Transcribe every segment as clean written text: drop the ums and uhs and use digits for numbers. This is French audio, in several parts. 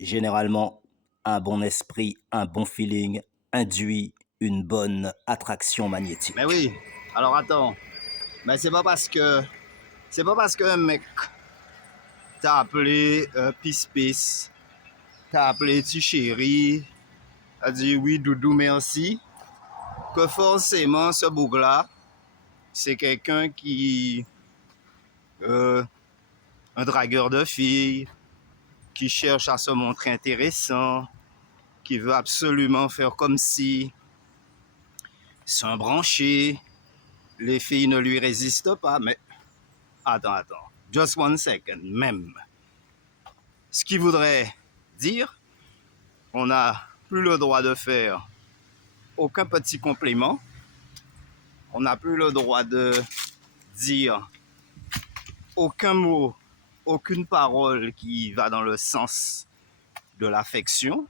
Généralement, un bon esprit, un bon feeling induit une bonne attraction Mais magnétique. oui, alors attends, mais c'est pas parce qu'un mec t'a appelé Pis Pis, t'a appelé Ti Chéri, a dit oui doudou merci, que forcément ce bougre-là, c'est quelqu'un qui un dragueur de filles, qui cherche à se montrer intéressant, qui veut absolument faire comme si c'est un branché, les filles ne lui résistent pas, mais attends, just one second, même. Ce qui voudrait dire, on n'a plus le droit de faire aucun petit compliment, on n'a plus le droit de dire aucun mot, aucune parole qui va dans le sens de l'affection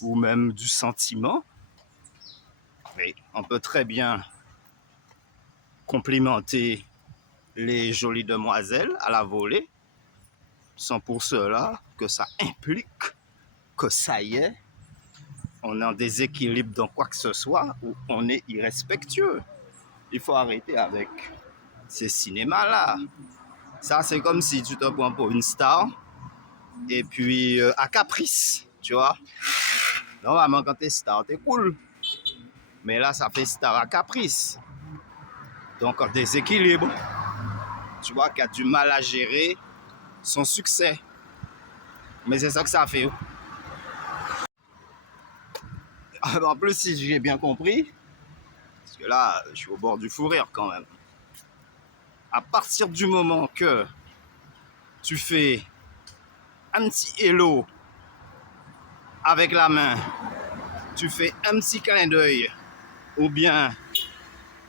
ou même du sentiment. Mais on peut très bien complimenter les jolies demoiselles à la volée, sans pour cela que ça implique que ça y est, on est en déséquilibre dans quoi que ce soit ou on est irrespectueux. Il faut arrêter avec ces cinémas-là. Ça, c'est comme si tu te prends pour une star et puis à caprice, tu vois. Normalement, quand t'es star, t'es cool. Mais là, ça fait star à caprice. Donc, en déséquilibre. Tu vois, qui a du mal à gérer son succès. Mais c'est ça que ça fait. En plus, si j'ai bien compris, parce que là, je suis au bord du fou rire quand même. À partir du moment que tu fais un petit hello avec la main, tu fais un petit clin d'œil, ou bien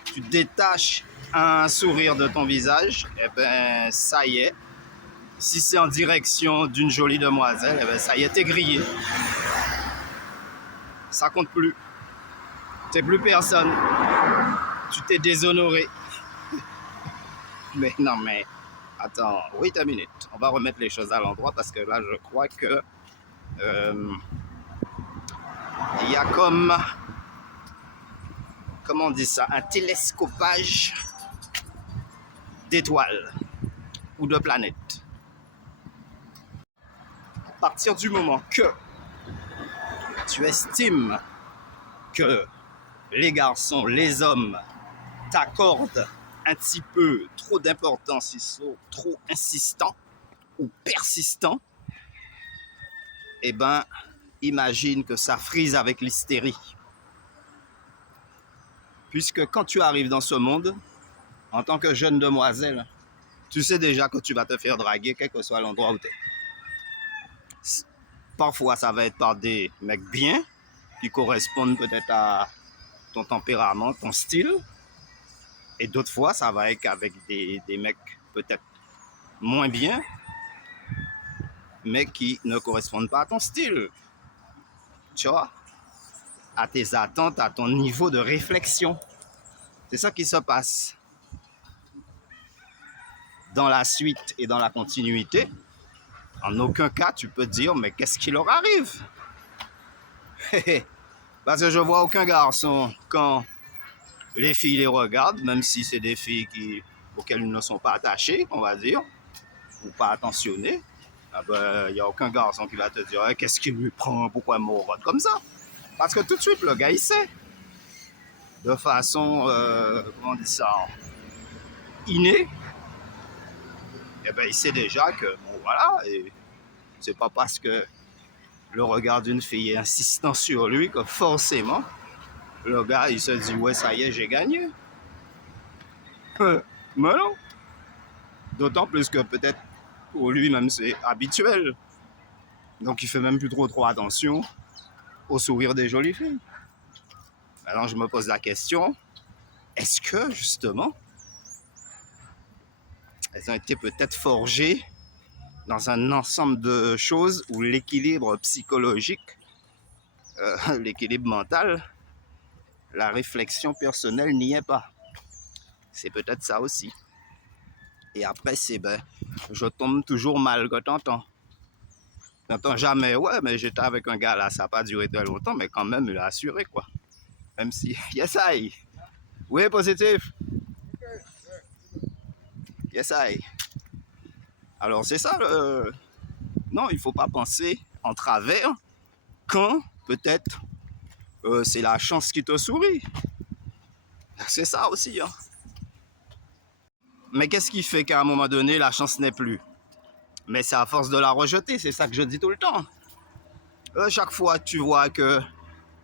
tu détaches un sourire de ton visage, et ben ça y est. Si c'est en direction d'une jolie demoiselle, et ben ça y est, t'es grillé. Ça compte plus. T'es plus personne. Tu t'es déshonoré. Mais non, mais attends, wait a minute. On va remettre les choses à l'endroit parce que là, je crois que il y a comme, comment on dit ça, un télescopage d'étoiles ou de planètes. À partir du moment que tu estimes que les garçons, les hommes t'accordent un petit peu trop d'importance, ils sont trop insistants ou persistants, eh ben, imagine que ça frise avec l'hystérie. Puisque quand tu arrives dans ce monde, en tant que jeune demoiselle, tu sais déjà que tu vas te faire draguer, quel que soit l'endroit où tu es. Parfois, ça va être par des mecs bien, qui correspondent peut-être à ton tempérament, ton style. Et d'autres fois, ça va être avec des mecs peut-être moins bien, mais qui ne correspondent pas à ton style. Tu vois, à tes attentes, à ton niveau de réflexion. C'est ça qui se passe. Dans la suite et dans la continuité, en aucun cas tu peux dire mais qu'est-ce qui leur arrive. Parce que je vois aucun garçon quand les filles les regardent, même si c'est des filles auxquelles ils ne sont pas attachés, on va dire, ou pas attentionnés, ah ben, il n'y a aucun garçon qui va te dire hey, qu'est-ce qui lui prend, pourquoi il me regarde comme ça. Parce que tout de suite le gars il sait, de façon, comment on dit ça, innée, et ben il sait déjà que bon voilà, et c'est pas parce que le regard d'une fille est insistant sur lui que forcément le gars il se dit ouais ça y est j'ai gagné. Mais non. D'autant plus que peut-être pour lui-même c'est habituel. Donc il fait même plus trop attention au sourire des jolies filles. Alors je me pose la question, est-ce que justement elles ont été peut-être forgées dans un ensemble de choses où l'équilibre psychologique, l'équilibre mental, la réflexion personnelle n'y est pas. C'est peut-être ça aussi. Et après, c'est ben, je tombe toujours mal que t'entends. J'entends jamais, ouais, mais j'étais avec un gars là, ça n'a pas duré très longtemps, mais quand même, il a assuré, quoi. Même si, yes, I. Oui, positif. Yes, I. Alors, c'est ça, non, il ne faut pas penser en travers quand, peut-être, c'est la chance qui te sourit. C'est ça aussi, hein. Mais qu'est-ce qui fait qu'à un moment donné, la chance n'est plus? Mais c'est à force de la rejeter, c'est ça que je dis tout le temps. Chaque fois, tu vois que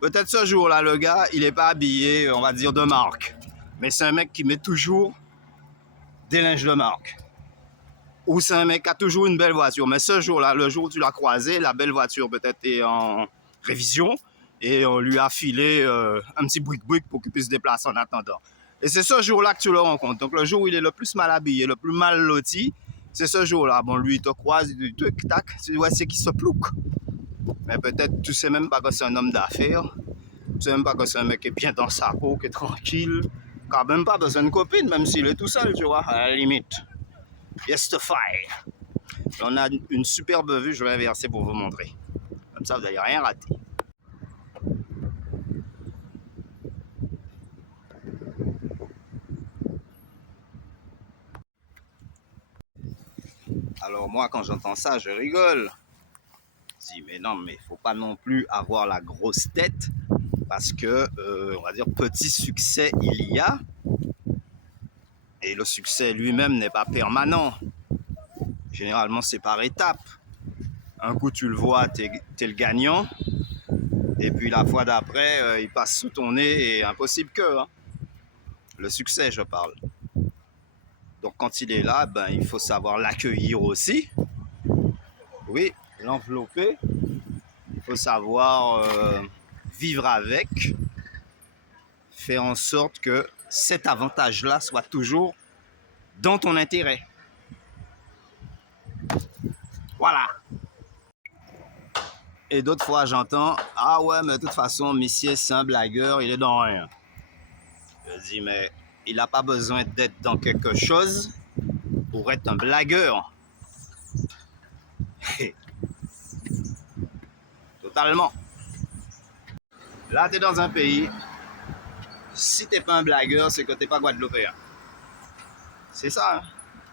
peut-être ce jour-là, le gars, il n'est pas habillé, on va dire, de marque. Mais c'est un mec qui met toujours des linges de marque. Ou c'est un mec qui a toujours une belle voiture. Mais ce jour-là, le jour où tu l'as croisé, la belle voiture peut-être est en révision et on lui a filé un petit bric-bric pour qu'il puisse se déplacer en attendant. Et c'est ce jour-là que tu le rencontres. Donc le jour où il est le plus mal habillé, le plus mal loti, c'est ce jour-là. Bon, lui, il te croise, il te dit, tac, tu dis, ouais, c'est qui se plouque. Mais peut-être tu sais même pas que c'est un homme d'affaires. Tu sais même pas que c'est un mec qui est bien dans sa peau, qui est tranquille, qui n'a même pas besoin de copine, même s'il est tout seul, tu vois, à la limite. Justify. On a une superbe vue, je vais inverser pour vous montrer. Comme ça, vous n'allez rien rater. Alors moi, quand j'entends ça, je rigole. Je dis, mais non, mais il ne faut pas non plus avoir la grosse tête parce que, on va dire, petit succès il y a. Et le succès lui-même n'est pas permanent. Généralement, c'est par étapes. Un coup, tu le vois, tu es le gagnant. Et puis la fois d'après, il passe sous ton nez et impossible que. Hein. Le succès, je parle. Donc quand il est là, ben, il faut savoir l'accueillir aussi. Oui, l'envelopper. Il faut savoir vivre avec. Faire en sorte que cet avantage-là soit toujours dans ton intérêt. Voilà. Et d'autres fois, j'entends, ah ouais, mais de toute façon, monsieur, c'est un blagueur, il est dans rien. Je dis, mais il n'a pas besoin d'être dans quelque chose pour être un blagueur. Totalement. Là, tu es dans un pays, si tu n'es pas un blagueur, c'est que tu n'es pas guadeloupéen. C'est ça, hein?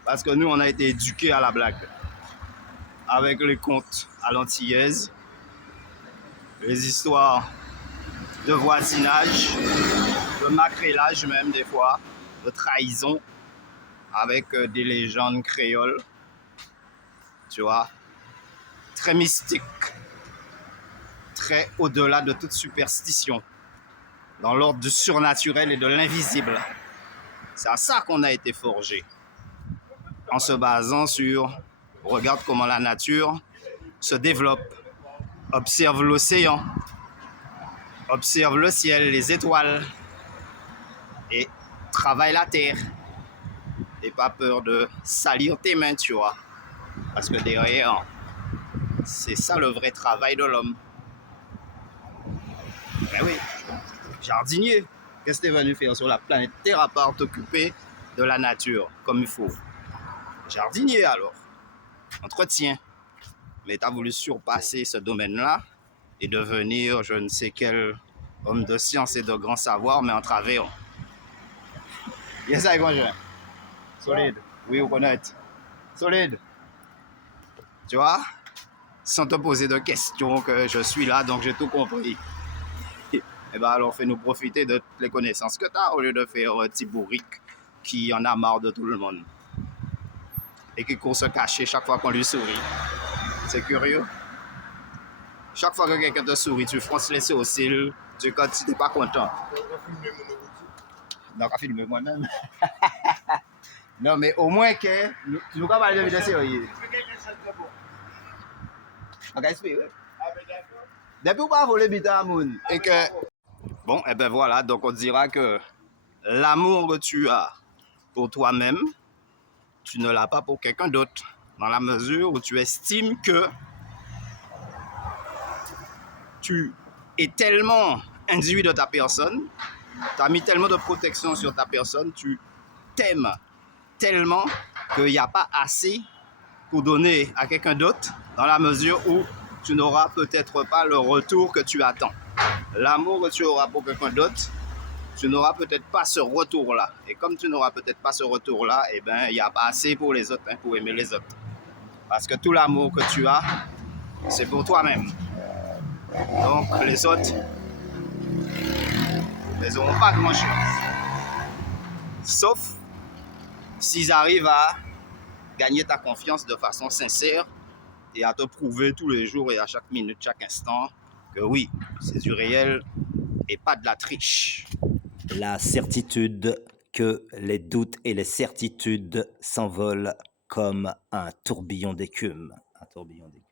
Parce que nous, on a été éduqués à la blague. Avec les contes à l'antillaise, les histoires de voisinage, de macrélage même des fois, de trahison, avec des légendes créoles, tu vois, très mystiques, très au-delà de toute superstition, dans l'ordre du surnaturel et de l'invisible. C'est à ça qu'on a été forgé, en se basant sur, regarde comment la nature se développe, observe l'océan, observe le ciel, les étoiles, et travaille la terre. N'aie pas peur de salir tes mains, tu vois. Parce que derrière, c'est ça le vrai travail de l'homme. Ben oui, jardinier. Qu'est-ce que tu es venu faire sur la planète Terre à part t'occuper de la nature comme il faut? Jardinier alors, entretien. Mais tu as voulu surpasser ce domaine-là et devenir je ne sais quel homme de science et de grand savoir, mais en travers. Yes, I conjoint. Solide. Oui, vous connaissez. Solide. Tu vois? Sans te poser de questions, que je suis là, donc j'ai tout compris. Et bien alors, fais-nous profiter de toutes les connaissances que tu as au lieu de faire un petit bourrique qui en a marre de tout le monde. Et qui court se cacher chaque fois qu'on lui sourit. C'est curieux. Chaque fois que quelqu'un te sourit, tu fronces les sourcils, tu n'es pas content. Donc, on filmer moi-même. Non, mais au moins que tu nous parles de vidéo sérieux. Ok, espérez. Depuis où pas voler bita à moun et que bon, et ben voilà, donc on dira que l'amour que tu as pour toi-même, tu ne l'as pas pour quelqu'un d'autre, dans la mesure où tu estimes que tu es tellement induit de ta personne, tu as mis tellement de protection sur ta personne, tu t'aimes tellement qu'il n'y a pas assez pour donner à quelqu'un d'autre, dans la mesure où tu n'auras peut-être pas le retour que tu attends. L'amour que tu auras pour quelqu'un d'autre, tu n'auras peut-être pas ce retour-là. Et comme tu n'auras peut-être pas ce retour-là, eh bien, il n'y a pas assez pour les autres, pour aimer les autres. Parce que tout l'amour que tu as, c'est pour toi-même. Donc, les autres, ils n'auront pas grand-chose. Sauf s'ils arrivent à gagner ta confiance de façon sincère et à te prouver tous les jours et à chaque minute, chaque instant, que oui, c'est du réel et pas de la triche. La certitude que les doutes et les certitudes s'envolent comme un tourbillon d'écume. Un tourbillon d'écume.